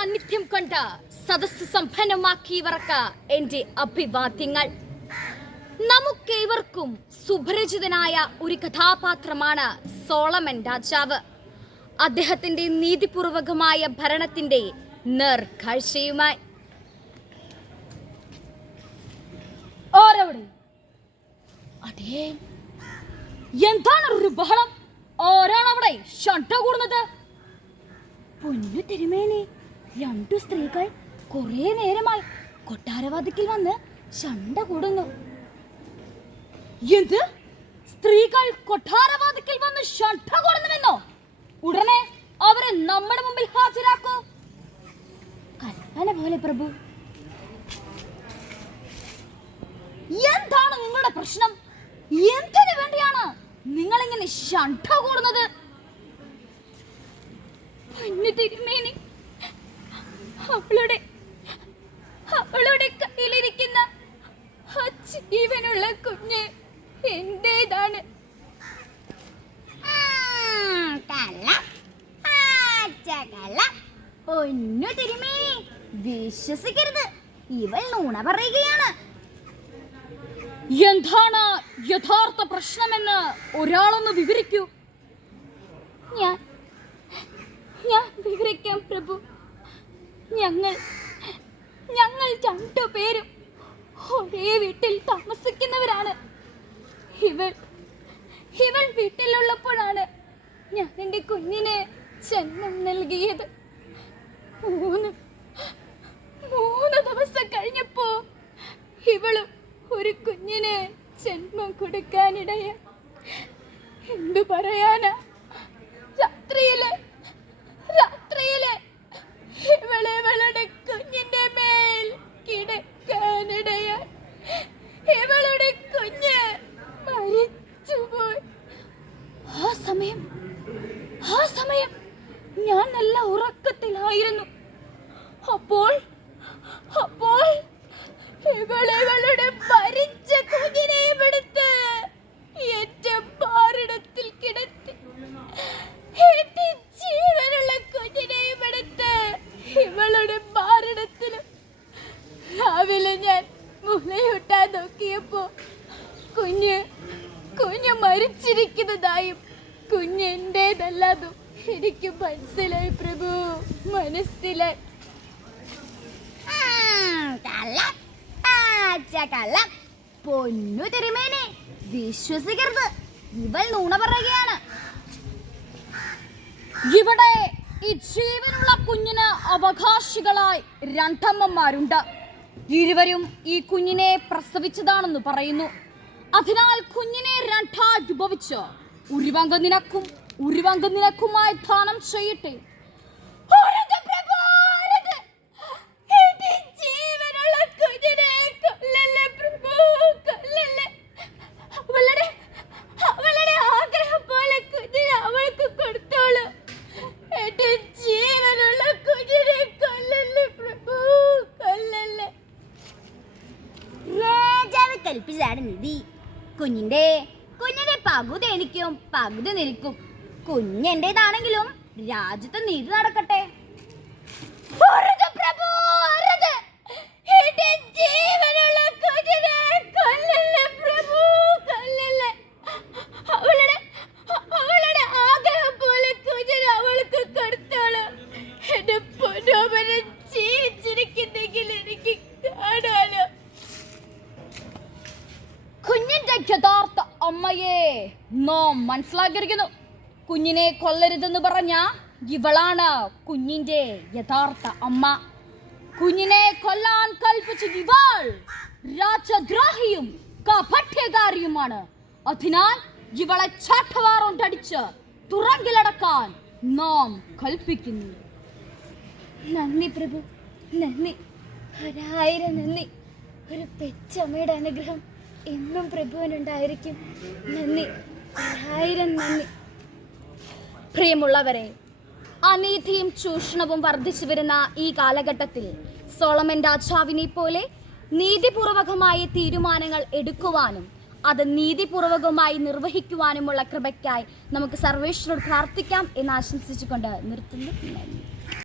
സാന്നിധ്യം കൊണ്ട് സദസ്സ് സമ്പന്നമാക്കിയവർക്ക് എൻ്റെ അഭിവാദ്യങ്ങൾ. നമുക്കേവർക്കും സുപരിചിതനായ ഒരു കഥാപാത്രമാണ് സോളമൻ രാജാവ്. അദ്ദേഹത്തിന്റെ നീതിപൂർവകമായ ഭരണത്തിന്റെ നേർക്കാഴ്ചയുമായി അടേ, എന്താണ് ഒരു ബഹളം? ആരാണ് അവിടെ ശണ്ട കൂടുന്നത്? പൊന്നു തിരുമേനി, രണ്ടു സ്ത്രീകൾ കുറെ നേരമായി കൊട്ടാരവാതിക്കൽ വന്ന് ശണ്ട കൂടുന്നു. എന്ത്? സ്ത്രീകൾ കൊട്ടാരവാതിക്കൽ വന്ന് ശണ്ട കൂടുന്നുവെന്നോ? ഉടനെ അവരെ നമ്മുടെ മുമ്പിൽ ഹാജരാക്കൂ. കൽപ്പന പോലെ പ്രഭു. എന്താണ് നിങ്ങളുടെ പ്രശ്നം? എന്തിനു വേണ്ടിയാണ് നിങ്ങൾ ഇങ്ങനെ ശണ്ട കൂടുന്നത്? തിരുമേനി, അവളുടെ കയ്യിലിരിക്കുന്ന ജീവനുള്ള കുഞ്ഞ് എന്റേതാണ്. ഒന്നു തിരുമേനി, വിശ്വസിക്കരുത്, ഇവൾ നുണ പറയുകയാണ്. എന്താണ് യഥാർത്ഥ പ്രശ്നമെന്ന് ഒരാളൊന്ന് വിവരിക്കൂ. ഞാൻ വിവരിക്കാം പ്രഭു. ഞങ്ങൾ രണ്ടുപേരും ഒരേ വീട്ടിൽ താമസിക്കുന്നവരാണ്. ഇവൾ വീട്ടിലുള്ളപ്പോഴാണ് ഞാൻ എൻ്റെ കുഞ്ഞിനെ ജന്മം നൽകിയത്. മൂന്ന് ദിവസം കഴിഞ്ഞപ്പോ ഇവളും ഒരു കുഞ്ഞിന് ജന്മം കൊടുക്കാനിടയ. എന്തു പറയാനാ, രാത്രിയില് ഇവളുടെ കുഞ്ഞിന്റെ മേൽ കിടക്കാനിടയ. ഇവളുടെ കുഞ്ഞ് മരിച്ചുപോയി. ആ സമയം ഞാൻ നല്ല ഉറക്കത്തിലായിരുന്നു. അപ്പോൾ ഇവളുടെ മരിച്ച കുഞ്ഞിനെയും എടുത്ത് ഏറ്റവും പാറിടത്തിൽ കിടത്തി. ജീവനുള്ള കുഞ്ഞിനെയും എടുത്ത് ഇവളുടെ പാറിടത്തിലും. രാവിലെ ഞാൻ മുലയൂട്ടാൻ നോക്കിയപ്പോ കുഞ്ഞ് മരിച്ചിരിക്കുന്നതായും കുഞ്ഞ് എന്റേതല്ലാതും എനിക്ക് മനസ്സിലായി പ്രഭു, മനസ്സിലായി. പൊന്നു തിരുമേനെ, വിശ്വസിക്കരുത്, ഇവൾ നുണ പറയുകയാണ്. ഇവിടെ ഈ ജീവനുള്ള കുഞ്ഞിന് അവകാശികളായി രണ്ടമ്മമാരുണ്ട്. ഇരുവരും ഈ കുഞ്ഞിനെ പ്രസവിച്ചതാണെന്ന് പറയുന്നു. അതിനാൽ കുഞ്ഞിനെ രണ്ടായി വിഭവിച്ച് ഉരുവങ്ക നിനക്കുമായി ദാനം ചെയ്യട്ടെ. കൽപ്പിച്ചാണ് നിധി. കുഞ്ഞിന്റെ പകുതി എനിക്കും പകുതി നിൽക്കും. കുഞ്ഞെന്റേതാണെങ്കിലും രാജ്യത്ത് നീതി നടക്കട്ടെ. യഥാർത്ഥ അമ്മയെ നാം മനസ്സിലാക്കിയിരിക്കുന്നു. കുഞ്ഞിനെ കൊല്ലരുതെന്ന് പറഞ്ഞ ഇവളാണ് കുഞ്ഞിന്റെ യഥാർത്ഥ അമ്മ. കുഞ്ഞിനെ കൊല്ലാൻ കൽപ്പിച്ച ഇവൾ രാജദ്രോഹിയും കപട്യകാരിയുമാണ്. അതിനാൽ ഇവളെ ചാട്ടവാറോണ്ടടിച്ച് തുറങ്കിലടക്കാൻ നാം കൽപ്പിക്കുന്നു. നന്ദി പ്രഭു, നന്ദി, 1000 നന്ദി. ഒരു പെച്ചമ്മയുടെ അനുഗ്രഹം എന്നും പ്രഭുവിനുണ്ടായിരിക്കും. നന്ദി, 1000 നന്ദി. പ്രിയമുള്ളവരെ, അനീതിയും ചൂഷണവും വർദ്ധിച്ചു വരുന്ന ഈ കാലഘട്ടത്തിൽ സോളമൻ രാജാവിനെ പോലെ നീതിപൂർവകമായ തീരുമാനങ്ങൾ എടുക്കുവാനും അത് നീതിപൂർവകമായി നിർവഹിക്കുവാനുമുള്ള കൃപയ്ക്കായി നമുക്ക് സർവേശ്വരോട് പ്രാർത്ഥിക്കാം എന്ന് ആശംസിച്ചുകൊണ്ട് നിർത്തുന്നു.